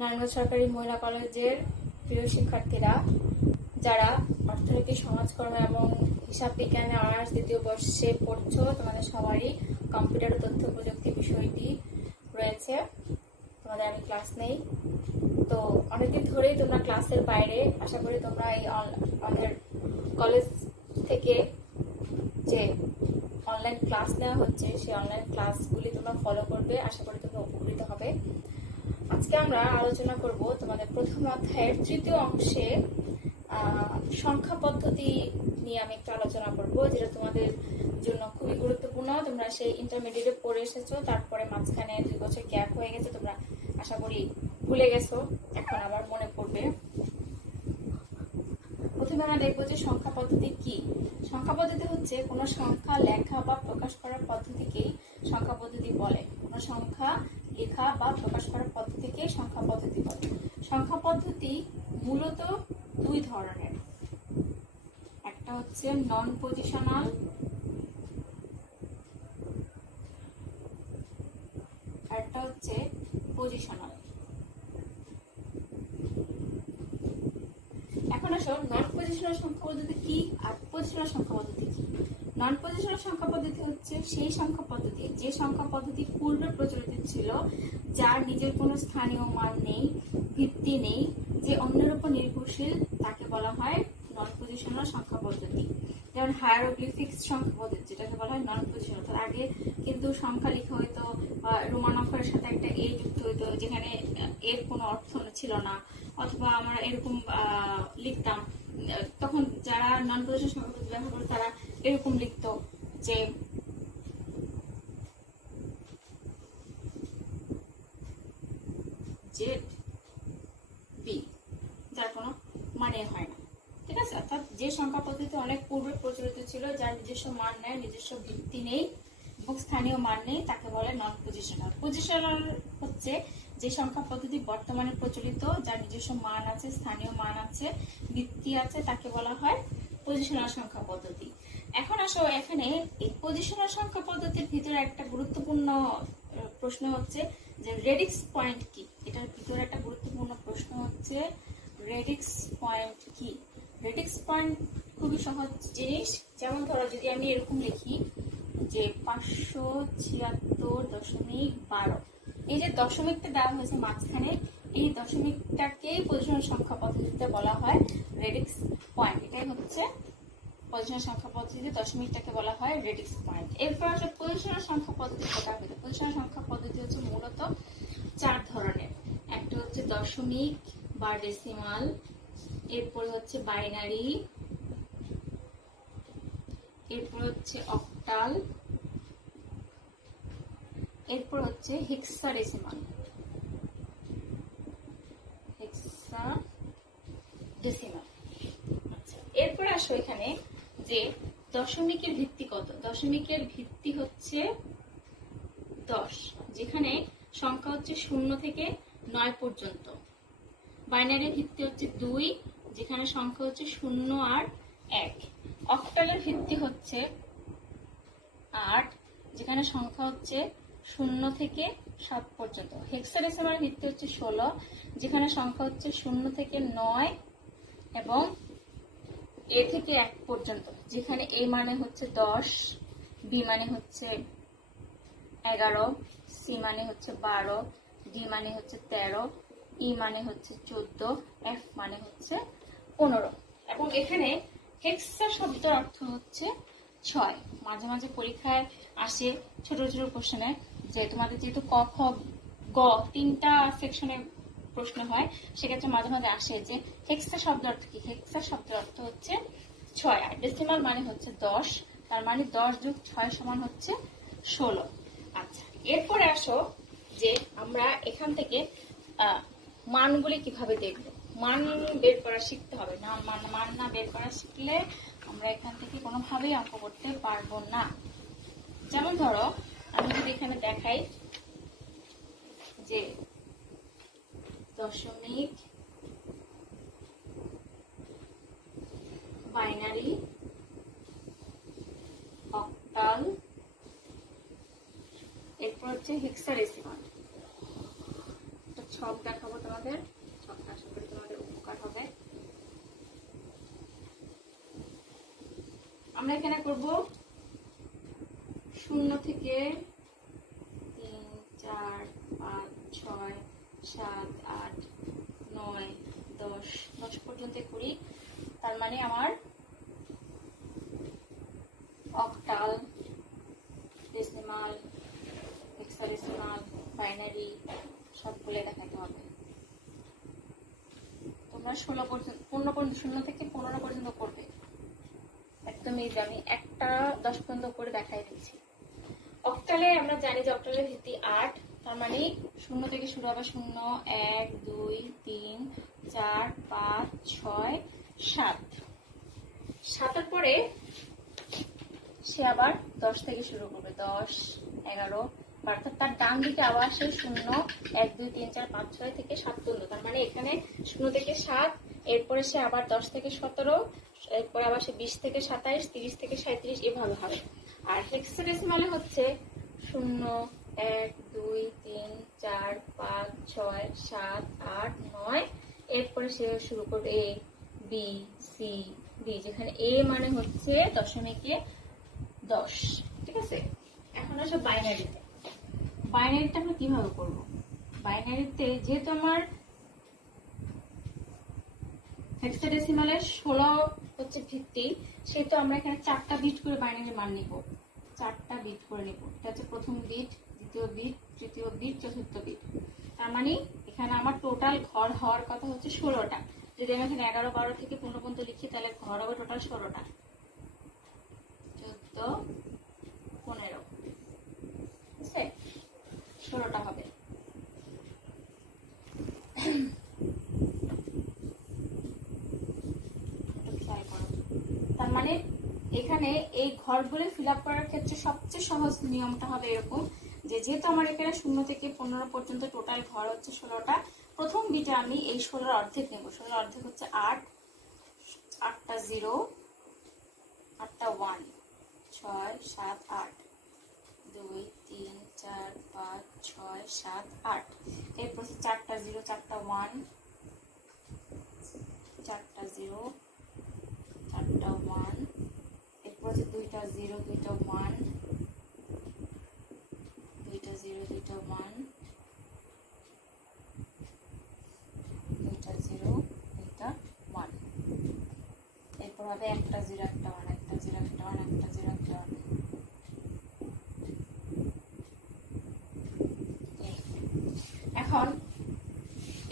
নারায়ণগঞ্জ সরকারি মহিলা কলেজের প্রিয় শিক্ষার্থীরা, যারা অর্থনীতি, সমাজকর্ম এবং হিসাব বিজ্ঞানে অনার্স দ্বিতীয় বর্ষে পড়ছো, তোমাদের সবারই কম্পিউটার ও তথ্য প্রযুক্তি বিষয়টি রয়েছে। তোমাদের আমি ক্লাস নেই, তো অনেকদিন ধরেই তোমরা ক্লাসের বাইরে। আশা করি তোমরা এই আমাদের কলেজ থেকে যে অনলাইন ক্লাস নেওয়া হচ্ছে সেই অনলাইন ক্লাসগুলি তোমরা ফলো করবে। আশা করি তোমরা উপকৃত হবে। আজকে আমরা আলোচনা করব তোমাদের প্রথম অধ্যায়ের তৃতীয় অংশে সংখ্যা পদ্ধতি নিয়ে আমি একটু আলোচনা করব, যেটা তোমাদের জন্য খুবই গুরুত্বপূর্ণ। তোমরা সেই ইন্টারমিডিয়েটে পড়ে এসেছো, তারপরে মাঝখানে 2 বছর গ্যাপ হয়ে গেছে, তোমরা আশা করি ভুলে গেছো, এখন আবার মনে পড়বে। প্রথমে আমরা দেখবো যে সংখ্যা পদ্ধতি কি। সংখ্যা পদ্ধতি হচ্ছে কোন সংখ্যা লেখা বা প্রকাশ করার পদ্ধতিকেই সংখ্যা পদ্ধতি বলে। কোন সংখ্যা লেখা বা প্রকাশ করার পদ্ধতিকেই সংখ্যা পদ্ধতি বলে। সংখ্যা পদ্ধতি মূলত 2 ধরনের। একটা হচ্ছে নন পজিশনাল, আর একটা হচ্ছে পজিশনাল। এখন আসো নন পজিশনাল সংখ্যা পদ্ধতি কি আর পজিশনাল সংখ্যা পদ্ধতি কি। নন পজিশনাল সংখ্যা পদ্ধতি হচ্ছে সেই সংখ্যা পদ্ধতি যে সংখ্যা পদ্ধতি পূর্বে প্রচলিত ছিল, যার নিজের কোনো স্থানীয় মান নেই, ভিত্তি নেই, যে অন্যের উপর নির্ভরশীল, তাকে বলা হয় নন পজিশনাল সংখ্যা পদ্ধতি। যেমন হায়ারোগ্লিফিক্স সংখ্যা পদ্ধতি, যেটাকে বলা হয় নন পজিশনাল। তার আগে কিন্তু সংখ্যা লেখা হইতো রোমান অক্ষরের সাথে একটা এ যুক্ত হইতো, যেখানে এর কোনো অর্থ ছিল না, অথবা আমরা এরকম লিখতাম। তখন যারা নন পজিশনাল সংখ্যা পদ্ধতি ব্যবহার করে তারা এরকম লিখতো যে বি, যার কোনো মানে হয় না। ঠিক আছে, অর্থাৎ যে সংখ্যা পদ্ধতি অনেক পূর্বে প্রচলিত ছিল, যার নিজস্ব মান নেই, নিজস্ব ভিত্তি নেই এবং স্থানীয় মান নেই, তাকে বলে নন পজিশনাল। পজিশনাল হচ্ছে যে সংখ্যা পদ্ধতি বর্তমানে প্রচলিত, যার নিজস্ব মান আছে, স্থানীয় মান আছে, ভিত্তি আছে, তাকে বলা হয় পজিশনাল সংখ্যা পদ্ধতি। এখন আসো, এখানে এই পজিশনাল সংখ্যা পদ্ধতির ভিতরে একটা গুরুত্বপূর্ণ প্রশ্ন হচ্ছে যে রেডিক্স পয়েন্ট কি। এটার ভিতরে একটা গুরুত্বপূর্ণ প্রশ্ন হচ্ছে রেডিক্স পয়েন্ট কি। রেডিক্স পয়েন্ট খুবই সহজ জিনিস। যেমন ধরো, যদি আমি এরকম লিখি যে 576.12, এই যে দশমিকটা দেওয়া হয়েছে মাঝখানে, এই দশমিকটাকেই পজিশনাল সংখ্যা পদ্ধতিতে বলা হয় রেডিক্স পয়েন্ট। এটাই হচ্ছে পজিশনাল সংখ্যা পদ্ধতিতে দশমিকটাকে বলা হয় রেডিক্স পয়েন্ট। এরপর আসলে পজিশনাল সংখ্যা পদ্ধতি প্রকার হলো। পজিশনাল সংখ্যা পদ্ধতি হচ্ছে মূলত 4 ধরনের। একটা হচ্ছে দশমিক বা ডেসিমাল, এরপর হচ্ছে বাইনারি, এরপর হচ্ছে অক্টাল, এরপর হচ্ছে হেক্সাডেসিমাল। আচ্ছা, এরপর আসো এখানে যে দশমিকের ভিত্তি কত। দশমিকের ভিত্তি হচ্ছে 10, যেখানে সংখ্যা হচ্ছে 0 থেকে 9 পর্যন্ত। বাইনারির ভিত্তি হচ্ছে 2, যেখানে সংখ্যা হচ্ছে 0 আর 1। অক্টালের ভিত্তি হচ্ছে 8, যেখানে সংখ্যা হচ্ছে 0 থেকে 7 পর্যন্ত। হেক্সাডেসিমাল ভিত্তি হচ্ছে 16, যেখানে সংখ্যা হচ্ছে 0 থেকে 9 এবং এ থেকে 1 পর্যন্ত, যেখানে এ মানে হচ্ছে 10, বি মানে হচ্ছে 11, সি মানে হচ্ছে 12, ডি মানে হচ্ছে 13, ই মানে হচ্ছে 14, এফ মানে হচ্ছে 15। এবং এখানে হেক্সা শব্দের অর্থ হচ্ছে 6। মাঝে মাঝে পরীক্ষায় আসে ছোট ছোট কোশ্চেনে, যে তোমাদের যেহেতু ক খ গ 3টা সেকশনে প্রশ্ন হয়, সেক্ষেত্রে মাঝে মাঝে আসে যে হেক্সা শব্দের অর্থ কি। হেক্সা শব্দের অর্থ হচ্ছে 6, আর ডেসিমাল মানে হচ্ছে 10, তার মানে 10 যোগ 6 সমান হচ্ছে 16। আচ্ছা, এরপরে আসো যে আমরা এখান থেকে মানগুলি কিভাবে দেখবো। মান বের করা শিখতে হবে না। মান না বের করা শিখলে আমরা এখান থেকে কোনোভাবেই অঙ্ক করতে পারবো না। যেমন ধরো, আমি যদি এখানে দেখাই যে দশমিক, বাইনারি, অক্টাল, এরপর হচ্ছে হেক্সাডেসিমাল। ছক দেখাবো তোমাদের, ছকটা আশা করি তোমাদের উপকার হবে। আমরা এখানে করব 0 থেকে 3 4 5 6 7 8 9 10 10 পর্যন্ত করি। তার মানে আমার অক্টাল, ডেসিমাল, হেক্সাডেসিমাল, বাইনারি সবগুলো দেখাতে হবে। তোমরা 16 পর্যন্ত 0 থেকে 15 পর্যন্ত করবে। একদম এই যে আমি একটা 10 পর্যন্ত করে দেখাই দিচ্ছি। অক্টালে আমরা জানি যে অক্টালের ভিত্তি 8, তার মানে 0 থেকে শুরু হবে 0 1 2 3 4 5 6 7। 7 পরে সে আবার 10 থেকে শুরু করবে, 10 11, অর্থাৎ তার ডান দিকে আবার সে 0 1 2 3 4 5 6 থেকে 7 পর্যন্ত। তার মানে এখানে 0 থেকে 7, এরপরে সে আবার 10 থেকে 17, এরপরে আবার সে 20 থেকে 27, 30 থেকে 37 এভাবে হবে। আর হেক্সাডেসিমালে হচ্ছে 0 1 2 3 4 5 6 7 8 9, এরপরে সে শুরু করবে A B C D, যেখানে A মানে হচ্ছে দশমিকে 10। ঠিক আছে, এখন আসো বাইনারিতে। বাইনারিটা আমরা কিভাবে করব? বাইনারিতে যেহেতু আমার হেক্সাডেসিমালের 16 হচ্ছে ভিত্তি, সেহেতু আমরা এখানে 4টা বিট করে বাইনারি মান নিব। 4টা বিট করে নিব। এটা হচ্ছে প্রথম বিট, দ্বিতীয় বিট, তৃতীয় বিট, চতুর্থ বিট। তার মানে এখানে আমার টোটাল ঘর হওয়ার কথা হচ্ছে 16টা। যদি আমি এখানে 11 12 থেকে 15 পর্যন্ত লিখি, তাহলে ঘর হবে টোটাল 16টা। 14 15, ঠিক আছে, 16টা হবে। তার মানে এখানে এই ঘরগুলো ফিল আপ করার ক্ষেত্রে সবচেয়ে সহজ নিয়মটা হবে এরকম, যে যেহেতু আমার এখানে 0 থেকে 15 পর্যন্ত টোটাল ঘর হচ্ছে 16টা, প্রথম বিটে আমি এই 16 অর্ধেক নেব। 16 অর্ধেক হচ্ছে 8, 8টা 0, 8টা 1, 6 7 8, 2 3 4 5 6 7 8, এরপর 4টা 0, 4টা 1, 4টা 0, 4টা 1, এরপর 2টা 0, 2টা 1, 2টা 0, 2টা 1, 2টা 0, 2টা 1, এরপর হবে 1টা 0, 1টা 1, 1টা 0, 1টা 1, 1টা 0, 1টা 1। এখন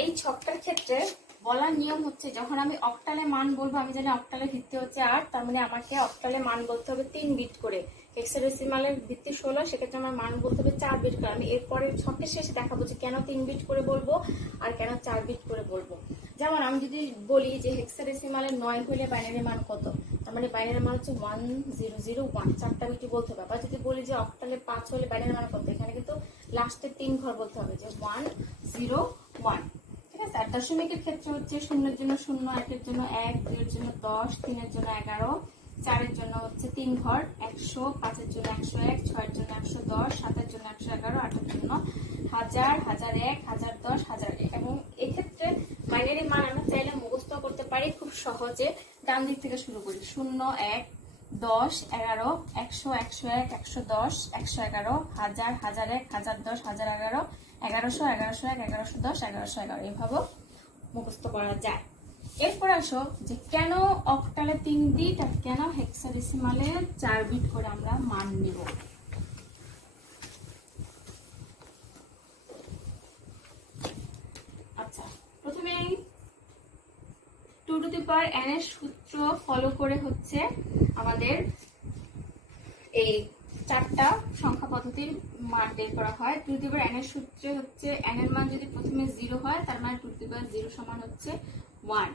এই ছকটার ক্ষেত্রে বলার নিয়ম হচ্ছে, যখন আমি অক্টালে মান বলবো, আমি জানি অক্টালে ভিত্তি হচ্ছে 8, তার মানে আমাকে অক্টালে মান বলতে হবে 3 বিট করে। হেক্সাডেসিমালের ভিত্তি 16, সেক্ষেত্রে আমার মান বলতে হবে 4 বিট করে। আমি এরপরে ছকের শেষে দেখাবো যে কেন 3 বিট করে বলবো আর কেন 4 বিট করে বলবো। যেমন আমি যদি বলি যে হেক্সাডেসিমালের 9 হলে বাইনারি মান কত, তার মানে বাইনারি মান হচ্ছে 1001, 4টা বিটই বলতে হবে। আবার যদি বলি যে অক্টালে 5 হলে বাইনারি মান কত, এখানে কিন্তু লাস্টে 3 ঘর বলতে হবে, যে 101। আর দশমিকের ক্ষেত্রে হচ্ছে 0 এর জন্য 0, 1 এর জন্য 1, 2 এর জন্য 10, 3 এর জন্য 11, 4 এর জন্য হচ্ছে 3 ঘর 100, 5 এর জন্য 101, 6 এর জন্য 110, 7 এর জন্য 111, 8 এর জন্য 1000, 1001, 1010, 1001। এবং এক্ষেত্রে বাইনারি মান আমরা চাইলে মুখস্থ করতে পারি খুব সহজে। ডান দিক থেকে শুরু করি, 0 1 10 11 100 101 110 111 1000 1001 1010 1011 1100 1101 1110 1111, এভাবে মুখস্থ করা যায়। এরপর আসো যে কেন অক্টালে 3 বিট আর কেন হেক্সাডেসিমালে 4 বিট করে আমরা মান নিব। আচ্ছা, প্রথমে 2 টু দি পাওয়ার n এর সূত্র ফলো করে হচ্ছে আমাদের এই 4টা সংখ্যা পদ্ধতির মান বের করা হয়। 2 টু দি পাওয়ার n এর সূত্রে হচ্ছে n এর মান যদি প্রথমে 0 হয়, তার মানে 2 টু দি পাওয়ার 0 সমান হচ্ছে 1।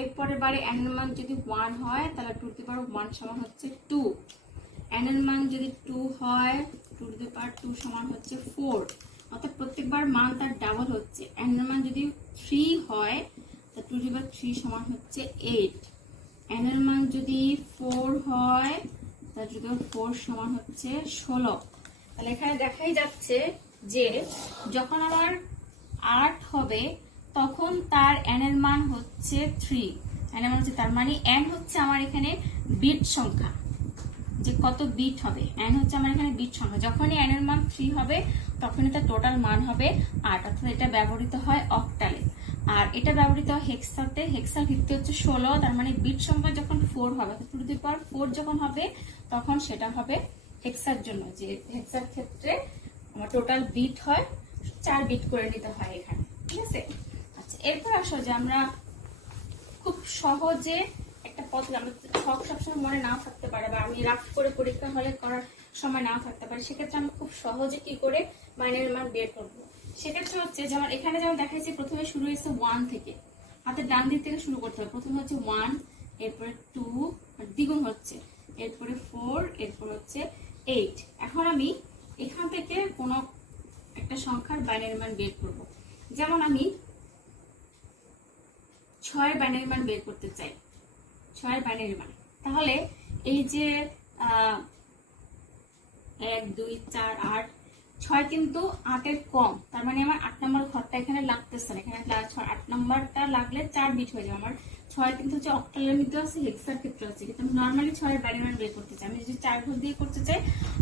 এরপরের বারে n এর মান যদি 1 হয়, তাহলে 2 টু দি পাওয়ার 1 সমান হচ্ছে 2। n এর মান যদি 2 হয়, 2 টু দি পাওয়ার 2 সমান হচ্ছে 4। অর্থাৎ প্রত্যেকবার মান তার ডাবল হচ্ছে। n এর মান যদি 3 হয়, তাহলে 2 টু দি পাওয়ার 3 সমান হচ্ছে 8। n এর মান যদি 4 হয়, তাহলে 2 টু দি পাওয়ার 4 সমান হচ্ছে 16। তাহলে এখানে দেখাই যাচ্ছে যে যখন আমার 8 হবে তখন তার n এর মান হচ্ছে 3। n এর মান হচ্ছে, তার মানে n হচ্ছে আমার এখানে বিট সংখ্যা, যে কত বিট হবে। n হচ্ছে আমার এখানে বিট সংখ্যা। যখনই n এর মান 3 হবে তখনই তার টোটাল মান হবে 8, অর্থাৎ এটা ব্যবহৃত হয় অক্টালে। আর এটা ব্যবহৃত হয় হেক্সাতে। হেক্সার ভিত্তি হচ্ছে 16, তার মানে বিট সংখ্যা যখন 4 হবে, টু টু দি পাওয়ার 4 যখন হবে তখন সেটা হবে হেক্সার জন্য। যে হেক্সার ক্ষেত্রে আমার টোটাল বিট হয় 4 বিট করে নিতে হয় এখানে, ঠিক আছে। আচ্ছা, এরপর আসো যে আমরা খুব সহজে একটা পদ্ধতি, আমরা ছক সবসময় মনে নাও থাকতে পারে বা আমি রাফ করে পরীক্ষা হলে করার সময় নাও থাকতে পারে, সেক্ষেত্রে আমরা খুব সহজে কি করে বাইনারি মান বের করবো। সেক্ষেত্রে হচ্ছে যেমন এখানে যেমন দেখাচ্ছি, প্রথমে শুরু হয়েছে 1 থেকে, হাতের ডান দিক থেকে শুরু করতে হবে। প্রথমে হচ্ছে 1, এরপরে 2, দ্বিগুণ হচ্ছে, এরপরে 4, এরপর হচ্ছে 8। এখন আমি এখান থেকে কোনো একটা সংখ্যার বাইনারি মান বের করব। যেমন আমি 6 এর বাইনারি মান বের করতে চাই, 6 এর বাইনারি মান। তাহলে এই যে 1 2 4 8, 6 কিন্তু 8 এর কম, তার মানে আমার 8 নম্বর ঘরটা এখানে লাগতেছে না। এখানে 8 নম্বরটা লাগলে 4 বিট হয়ে যাবে। আমার 6 কিন্তু হচ্ছে অক্টালের মধ্যে আছে, হেক্সার ক্ষেত্রে আছে, কিন্তু আমি নরমালি 6 এর বাইনারি মান বের করতে চাই। আমি যদি 4 ঘর দিয়ে করতে চাই,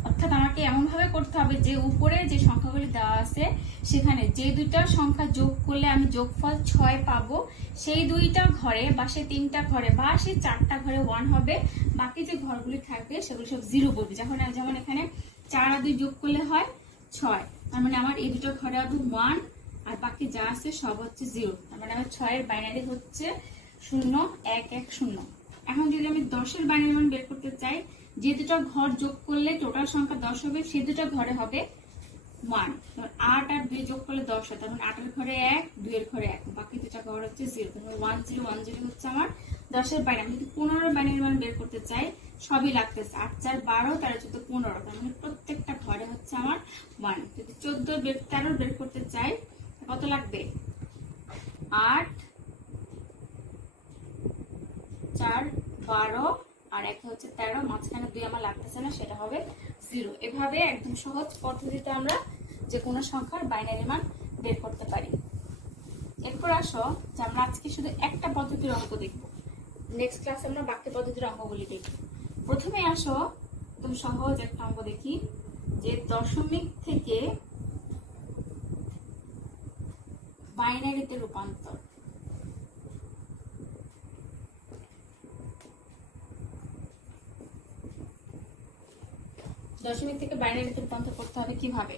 অর্থাৎ আমাকে এমন ভাবে করতে হবে যে উপরে যে সংখ্যাগুলি দেওয়া আছে সেখানে যে দুইটা সংখ্যা যোগ করলে আমি যোগফল 6 পাবো, সেই দুইটা ঘরে বা সেই 3টা ঘরে বা সেই 4টা ঘরে 1 হবে, বাকি যে ঘরগুলি থাকবে সেগুলো সব 0 বলবে। যেমন এখানে 4 আর 2 যোগ করলে হয় 6, তার মানে আমার এই দুটো ঘরে হবে 1 আর বাকি যা আছে সব হচ্ছে 0। তার মানে আমার 6 এর বাইনারি হচ্ছে 0 1 1 0। এখন যদি আমি 10 এর বাইনারি মান বের করতে চাই, যে দুটো ঘর যোগ করলে টোটাল সংখ্যা 10 হবে, সেই দুটো ঘরে হবে 1। 8 আর 2 যোগ করলে 10 হয়, তার মানে 8 এর ঘরে 1, 2 এর ঘরে 1, বাকি দুটো ঘর হচ্ছে 0। তার মানে 1 0 1 0 হচ্ছে আমার 10 এর বাইনারি। আমি যদি 15 এর বাইনারি মান বের করতে চাই, সবই লাগতেছে 8 4 12, 13 14 15, তার মানে প্রত্যেকটা ঘরে হচ্ছে আমার 1। যদি 14 13 বের করতে চাই, কত লাগবে? 8 4 12 আর একটা হচ্ছে 13, মাঝখানে 2 আমার লাগতেছে না, সেটা হবে 0। এভাবে একদম সহজ পদ্ধতিতে আমরা যে কোনো সংখ্যার বাইনারি মান বের করতে পারি। এরপর আসো যে আমরা আজকে শুধু একটা পদ্ধতির অঙ্ক দেখব, নেক্সট ক্লাসে আমরা বাকি পদ্ধতির অঙ্কগুলি দেখব। প্রথমে আসো একদম সহজ একটা অঙ্ক দেখি, যে দশমিক থেকে বাইনারিতে রূপান্তর। দশমিক থেকে বাইনারিতে রূপান্তর করতে হবে কিভাবে?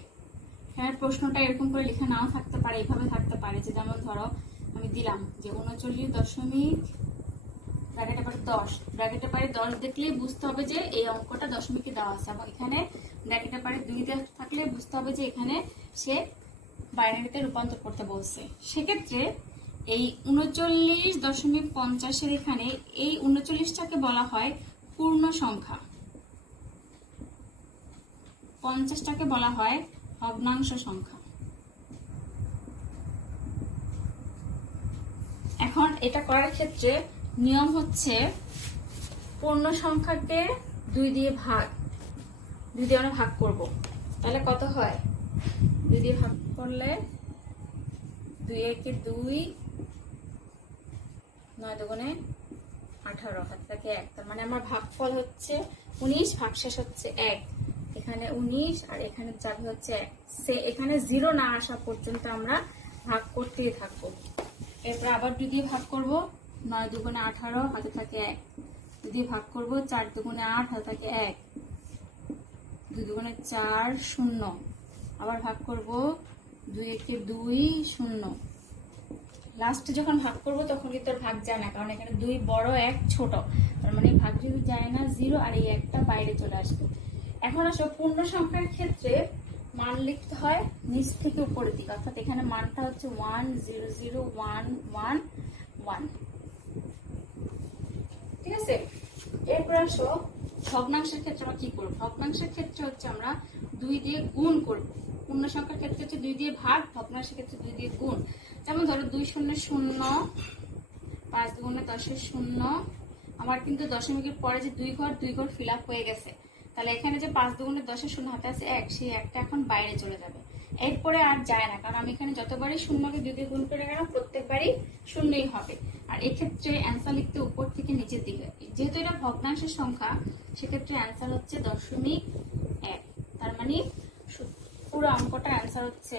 হ্যাঁ, প্রশ্নটা এরকম করে লেখা নাও থাকতে পারে, এইভাবে থাকতে পারে যে যেমন ধরো আমি দিলাম যে 39 দশমিক ব্র্যাকেটে পারে 10, ব্র্যাকেটে পারে 10 দেখলেই বুঝতে হবে যে এই অঙ্কটা দশমিকে দেওয়া আছে, এবং এখানে ব্র্যাকেটে পারে 2 থাকলে বুঝতে হবে যে এখানে সে বাইনারিতে রূপান্তর করতে বলছে। সেক্ষেত্রে এই 39.50 এখানে এই 39টাকে বলা হয় পূর্ণ সংখ্যা, 50টাকে বলা হয় ভগ্নাংশ সংখ্যা। এখন এটা করার ক্ষেত্রে নিয়ম হচ্ছে পূর্ণ সংখ্যাকে 2 দিয়ে আমরা ভাগ করব। তাহলে কত হয়? 2 দিয়ে ভাগ করলে 2 একে 2, 9 দুগুণে 18, হাত থেকে 1, তার মানে আমার ভাগফল হচ্ছে 19, ভাগশেষ হচ্ছে 1। এখানে 19 আর এখানে যাবে হচ্ছে 1। এখানে 0 না আসা পর্যন্ত আমরা ভাগ করতেই থাকবো। এরপর আবার 2 দিয়ে ভাগ করব, 9 দুগুণে 18, হাতে থাকে 1। 2 দিয়ে ভাগ করব, 4 দুগুণে 8, হাতে থাকে 1। 2 দুগুণে 4 0, আবার ভাগ করব, 2 একে 2 0। লাস্টে যখন ভাগ করব তখন কিন্তু আর ভাগ যায় না, কারণ এখানে 2 বড় 1 ছোট, তার মানে ভাগ যদি যায় না 0, আর এই একটা বাইরে চলে আসবে। এখন আসো পূর্ণ সংখ্যার ক্ষেত্রে মান লিখতে হয় নিচ থেকে উপরের দিকে, অর্থাৎ এখানে মানটা হচ্ছে 1 0 0 1 1 1, ঠিক আছে। এরপর আসো ভগ্নাংশের ক্ষেত্রে আমরা কি করব? ভগ্নাংশের ক্ষেত্রে হচ্ছে আমরা 2 দিয়ে গুণ করব। পূর্ণ সংখ্যার ক্ষেত্রে হচ্ছে 2 দিয়ে ভাগ, ভগ্নাংশের ক্ষেত্রে 2 দিয়ে গুণ। যেমন ধরো 2 0 0, 5 দুগুণে 10 0। আমার কিন্তু দশমিকের পরে যে 2 ঘর ফিল আপ হয়ে গেছে, তাহলে এখানে যে 5 দুগুণে 10 0 হাতে আছে 1, সেই 1টা এখন বাইরে চলে যাবে। এরপরে আর যায় না, কারণ আমি এখানে যতবারই শূন্যকে 2 দিয়ে গুণ করে গেলাম প্রত্যেকবারই শূন্যই হবে। আর এক্ষেত্রে অ্যান্সার লিখতে উপর থেকে নিচের দিকে, যেহেতু এটা ভগ্নাংশের সংখ্যা সেক্ষেত্রে অ্যান্সার হচ্ছে 0.1। তার মানে পুরো অঙ্কটার অ্যান্সার হচ্ছে,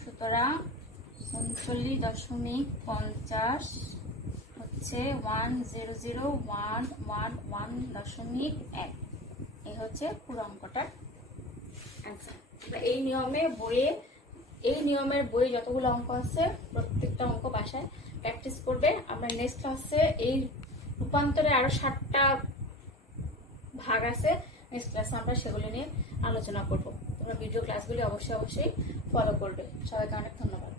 সুতরাং 39.50 হচ্ছে 100,111.1। এই হচ্ছে পুরো অঙ্কটার অ্যান্সার। এই নিয়মের বইয়ে যতগুলো অঙ্ক আছে প্রত্যেকটা অঙ্ক বাসায় প্র্যাকটিস করবে। আমরা নেক্সট ক্লাসে এই রূপান্তরে আরো 7টা ভাগ আছে, নেক্সট ক্লাসে আমরা সেগুলো নিয়ে আলোচনা করব। তোমরা ভিডিও ক্লাসগুলি অবশ্যই ফলো করবে। সবাইকে অনেক ধন্যবাদ।